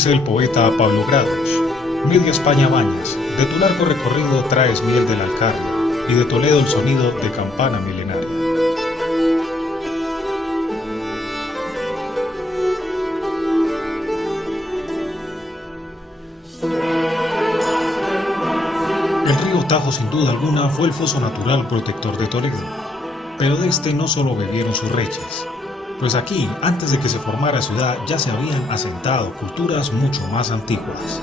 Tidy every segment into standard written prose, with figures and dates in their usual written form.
dice el poeta Pablo Grados: media España bañas, de tu largo recorrido traes miel de la Alcarria, y de Toledo el sonido de campana milenaria. El río Tajo, sin duda alguna, fue el foso natural protector de Toledo, pero de este no solo bebieron sus reches, pues aquí, antes de que se formara ciudad, ya se habían asentado culturas mucho más antiguas.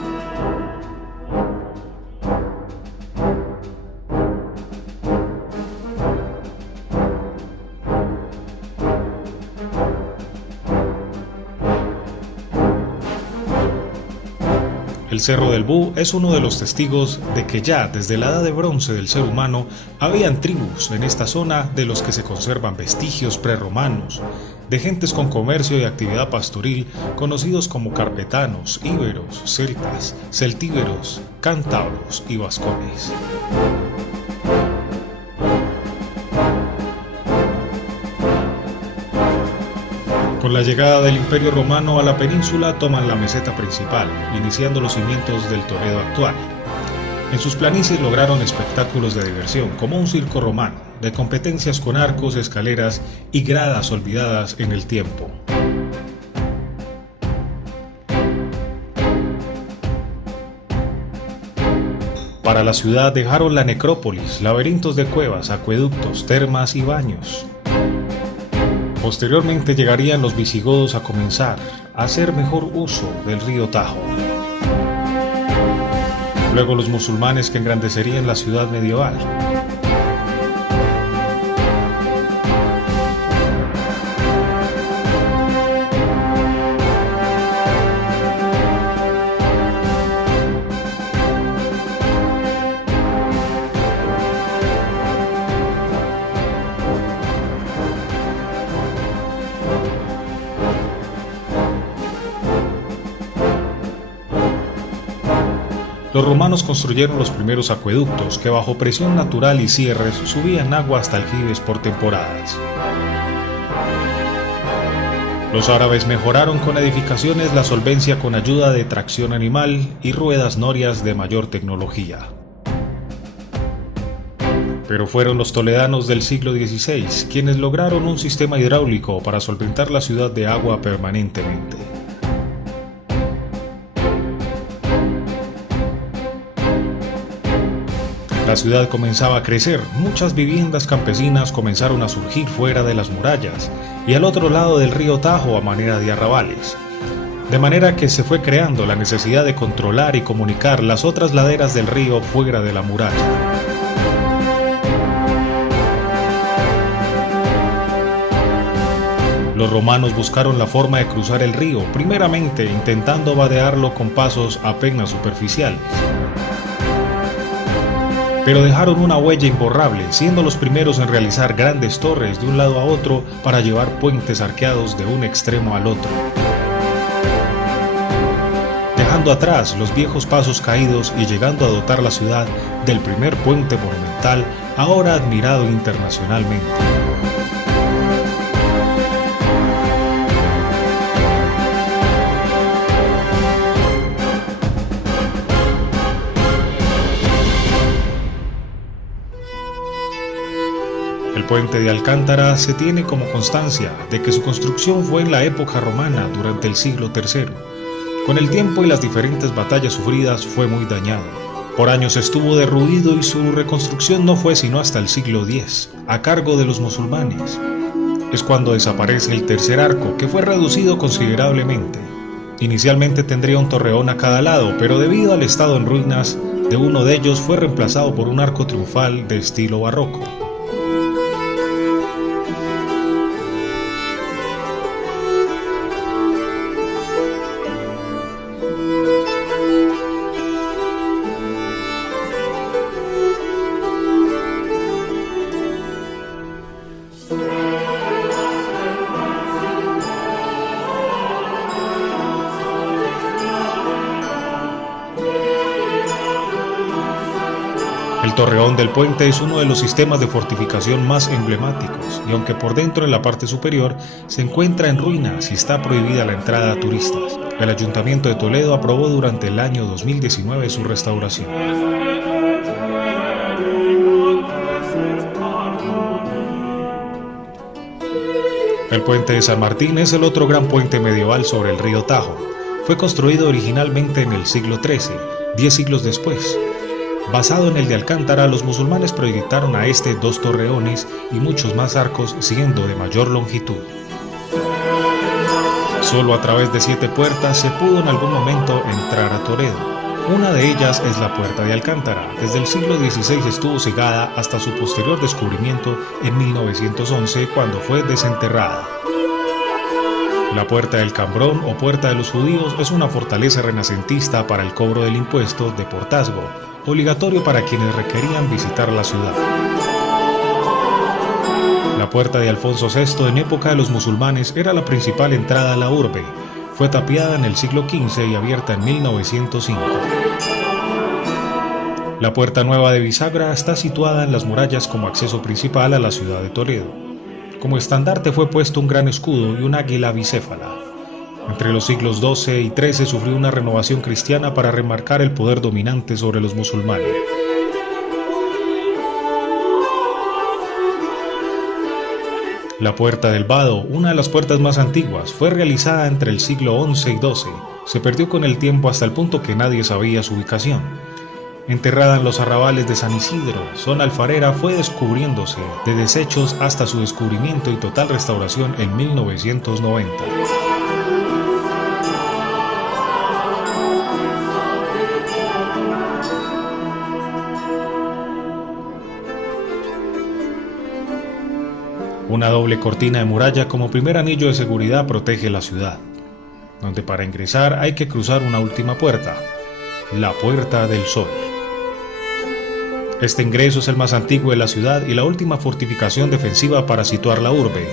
El Cerro del Bú es uno de los testigos de que ya desde la edad de bronce del ser humano habían tribus en esta zona, de los que se conservan vestigios prerromanos, de gentes con comercio y actividad pastoril conocidos como carpetanos, íberos, celtas, celtíberos, cántabros y vascones. Con la llegada del Imperio Romano a la península toman la meseta principal, iniciando los cimientos del Toledo actual. En sus planicies lograron espectáculos de diversión, como un circo romano, de competencias con arcos, escaleras y gradas olvidadas en el tiempo. Para la ciudad dejaron la necrópolis, laberintos de cuevas, acueductos, termas y baños. Posteriormente llegarían los visigodos a comenzar a hacer mejor uso del río Tajo. Luego los musulmanes, que engrandecerían la ciudad medieval. Los romanos construyeron los primeros acueductos que, bajo presión natural y cierres, subían agua hasta aljibes por temporadas. Los árabes mejoraron con edificaciones la solvencia con ayuda de tracción animal y ruedas norias de mayor tecnología. Pero fueron los toledanos del siglo XVI quienes lograron un sistema hidráulico para solventar la ciudad de agua permanentemente. La ciudad comenzaba a crecer, muchas viviendas campesinas comenzaron a surgir fuera de las murallas y al otro lado del río Tajo a manera de arrabales. De manera que se fue creando la necesidad de controlar y comunicar las otras laderas del río fuera de la muralla. Los romanos buscaron la forma de cruzar el río, primeramente intentando vadearlo con pasos apenas superficiales. Pero dejaron una huella imborrable, siendo los primeros en realizar grandes torres de un lado a otro para llevar puentes arqueados de un extremo al otro, dejando atrás los viejos pasos caídos y llegando a dotar la ciudad del primer puente monumental, ahora admirado internacionalmente. El puente de Alcántara se tiene como constancia de que su construcción fue en la época romana durante el siglo III. Con el tiempo y las diferentes batallas sufridas fue muy dañado. Por años estuvo derruido y su reconstrucción no fue sino hasta el siglo X, a cargo de los musulmanes. Es cuando desaparece el tercer arco, que fue reducido considerablemente. Inicialmente tendría un torreón a cada lado, pero debido al estado en ruinas de uno de ellos fue reemplazado por un arco triunfal de estilo barroco. El torreón del puente es uno de los sistemas de fortificación más emblemáticos, y aunque por dentro, en la parte superior, se encuentra en ruinas y está prohibida la entrada a turistas, El Ayuntamiento de Toledo aprobó durante el año 2019 su restauración. El puente de San Martín es el otro gran puente medieval sobre el río Tajo. Fue construido originalmente en el siglo XIII, 10 siglos después. Basado en el de Alcántara, los musulmanes proyectaron a este 2 torreones y muchos más arcos, siendo de mayor longitud. Solo a través de 7 puertas se pudo en algún momento entrar a Toledo. Una de ellas es la Puerta de Alcántara. Desde el siglo XVI estuvo cegada hasta su posterior descubrimiento en 1911, cuando fue desenterrada. La Puerta del Cambrón o Puerta de los Judíos es una fortaleza renacentista para el cobro del impuesto de portazgo, obligatorio para quienes requerían visitar la ciudad. La Puerta de Alfonso VI en época de los musulmanes era la principal entrada a la urbe. Fue tapiada en el siglo XV y abierta en 1905. La Puerta Nueva de Bisagra está situada en las murallas como acceso principal a la ciudad de Toledo. Como estandarte fue puesto un gran escudo y un águila bicéfala. Entre los siglos XII y XIII sufrió una renovación cristiana para remarcar el poder dominante sobre los musulmanes. La Puerta del Vado, una de las puertas más antiguas, fue realizada entre el siglo XI y XII. Se perdió con el tiempo hasta el punto que nadie sabía su ubicación. Enterrada en los arrabales de San Isidro, zona alfarera, fue descubriéndose de desechos hasta su descubrimiento y total restauración en 1990. Una doble cortina de muralla como primer anillo de seguridad protege la ciudad, donde para ingresar hay que cruzar una última puerta, la Puerta del Sol. Este ingreso es el más antiguo de la ciudad y la última fortificación defensiva para situar la urbe.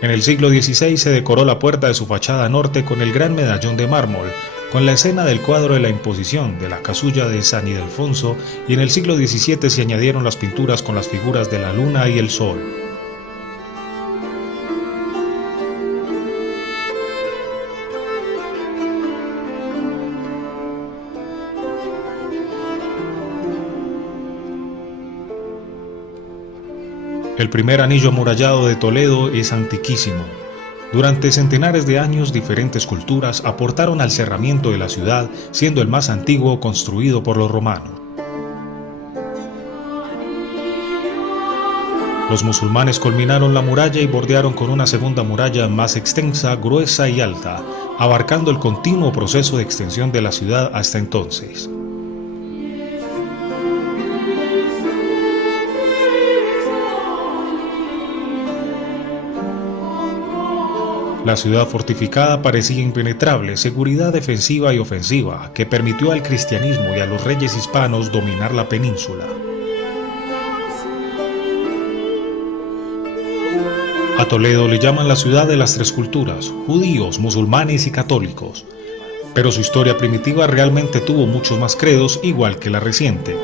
En el siglo XVI se decoró la puerta de su fachada norte con el gran medallón de mármol, con la escena del cuadro de la Imposición de la casulla de San Ildefonso, y en el siglo XVII se añadieron las pinturas con las figuras de la luna y el sol. El primer anillo amurallado de Toledo es antiquísimo. Durante centenares de años, diferentes culturas aportaron al cerramiento de la ciudad, siendo el más antiguo construido por los romanos. Los musulmanes culminaron la muralla y bordearon con una segunda muralla más extensa, gruesa y alta, abarcando el continuo proceso de extensión de la ciudad hasta entonces. La ciudad fortificada parecía impenetrable, seguridad defensiva y ofensiva, que permitió al cristianismo y a los reyes hispanos dominar la península. A Toledo le llaman la ciudad de las tres culturas, judíos, musulmanes y católicos, pero su historia primitiva realmente tuvo muchos más credos, igual que la reciente.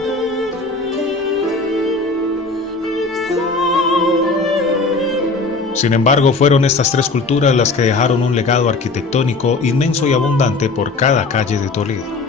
Sin embargo, fueron estas tres culturas las que dejaron un legado arquitectónico inmenso y abundante por cada calle de Toledo.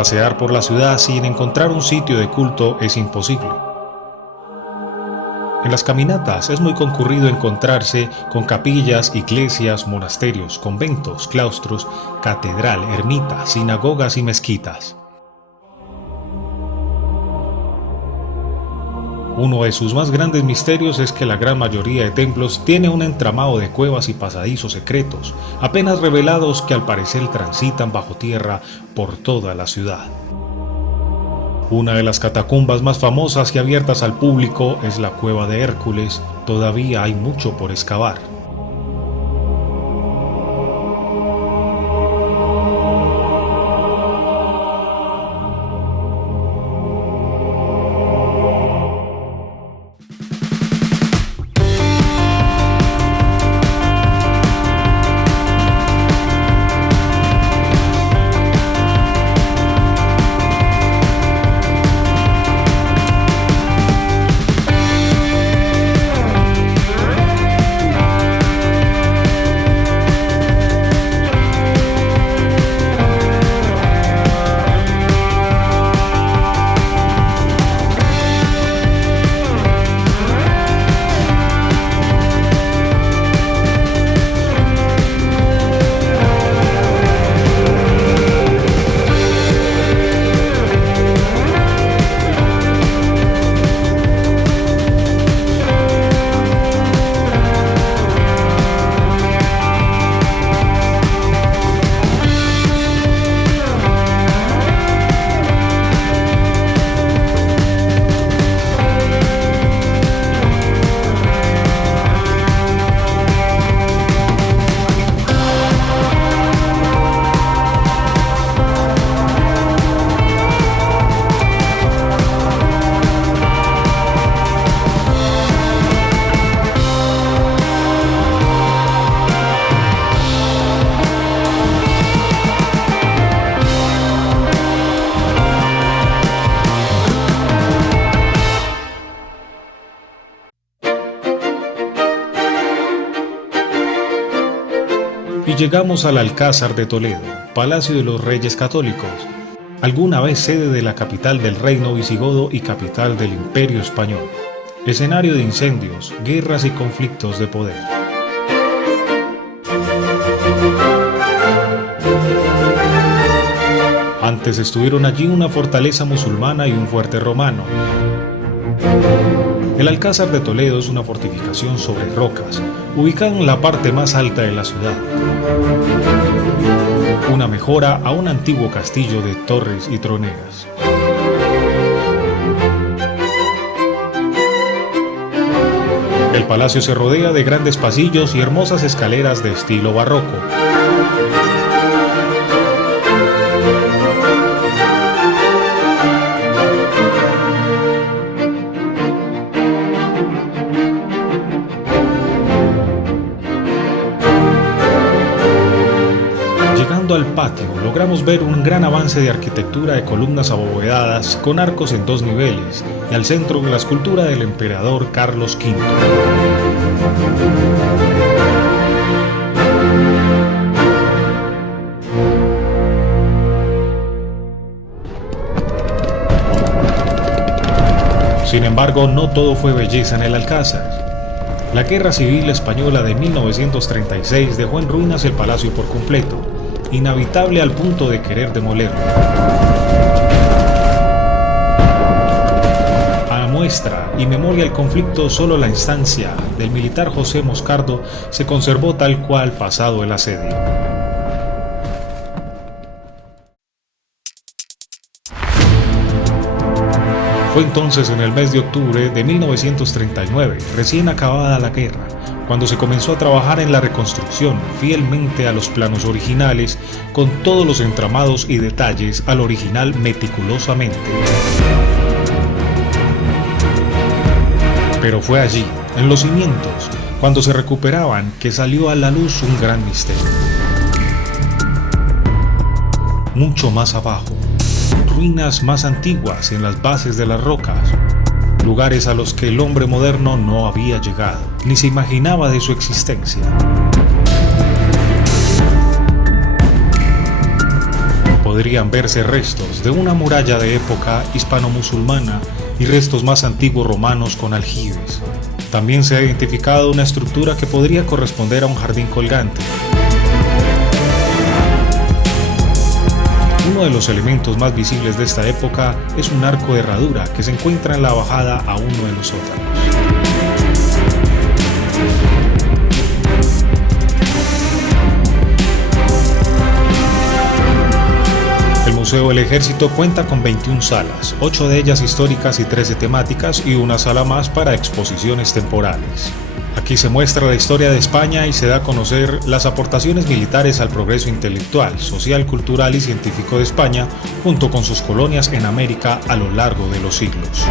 Pasear por la ciudad sin encontrar un sitio de culto es imposible. En las caminatas es muy concurrido encontrarse con capillas, iglesias, monasterios, conventos, claustros, catedral, ermita, sinagogas y mezquitas. Uno de sus más grandes misterios es que la gran mayoría de templos tiene un entramado de cuevas y pasadizos secretos, apenas revelados, que al parecer transitan bajo tierra por toda la ciudad. Una de las catacumbas más famosas y abiertas al público es la Cueva de Hércules. Todavía hay mucho por excavar. Y llegamos al Alcázar de Toledo, Palacio de los Reyes Católicos, alguna vez sede de la capital del reino visigodo y capital del Imperio Español, escenario de incendios, guerras y conflictos de poder. Antes estuvieron allí una fortaleza musulmana y un fuerte romano. El Alcázar de Toledo es una fortificación sobre rocas, ubicada en la parte más alta de la ciudad. Una mejora a un antiguo castillo de torres y troneras. El palacio se rodea de grandes pasillos y hermosas escaleras de estilo barroco. Llegando al patio, logramos ver un gran avance de arquitectura de columnas abovedadas con arcos en 2 niveles y al centro la escultura del emperador Carlos V. Sin embargo, no todo fue belleza en el Alcázar. La Guerra Civil Española de 1936 dejó en ruinas el palacio por completo, inhabitable al punto de querer demolerlo. A muestra y memoria del conflicto, solo la estancia del militar José Moscardo se conservó tal cual pasado el asedio. Fue entonces en el mes de octubre de 1939, recién acabada la guerra, cuando se comenzó a trabajar en la reconstrucción fielmente a los planos originales, con todos los entramados y detalles al original meticulosamente. Pero fue allí, en los cimientos, cuando se recuperaban, que salió a la luz un gran misterio. Mucho más abajo, ruinas más antiguas en las bases de las rocas, lugares a los que el hombre moderno no había llegado, ni se imaginaba de su existencia. podrían verse restos de una muralla de época hispano-musulmana y restos más antiguos romanos con aljibes. También se ha identificado una estructura que podría corresponder a un jardín colgante. Uno de los elementos más visibles de esta época es un arco de herradura que se encuentra en la bajada a uno de los sótanos. El Museo del Ejército cuenta con 21 salas, 8 de ellas históricas y 13 temáticas y una sala más para exposiciones temporales. Aquí se muestra la historia de España y se da a conocer las aportaciones militares al progreso intelectual, social, cultural y científico de España, junto con sus colonias en América a lo largo de los siglos.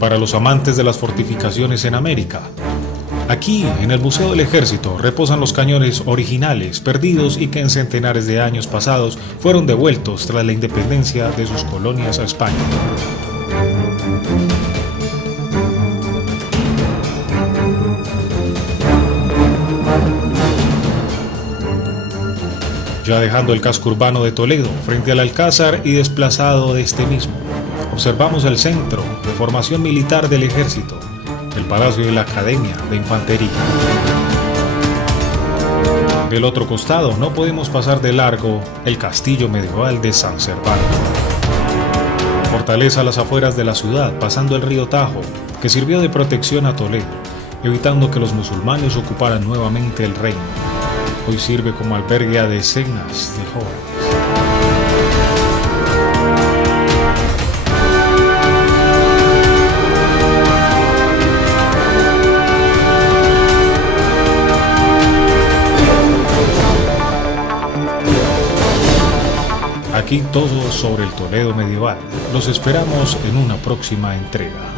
Para los amantes de las fortificaciones en América, aquí, en el Museo del Ejército, reposan los cañones originales, perdidos y que en centenares de años pasados fueron devueltos tras la independencia de sus colonias a España. Ya dejando el casco urbano de Toledo, frente al Alcázar y desplazado de este mismo, observamos el centro de formación militar del Ejército, el Palacio de la Academia de Infantería. Del otro costado no podemos pasar de largo el castillo medieval de San Servando. Fortaleza a las afueras de la ciudad, pasando el río Tajo, que sirvió de protección a Toledo, evitando que los musulmanes ocuparan nuevamente el reino. Hoy sirve como albergue a decenas de jóvenes. Aquí todo sobre el Toledo medieval. Los esperamos en una próxima entrega.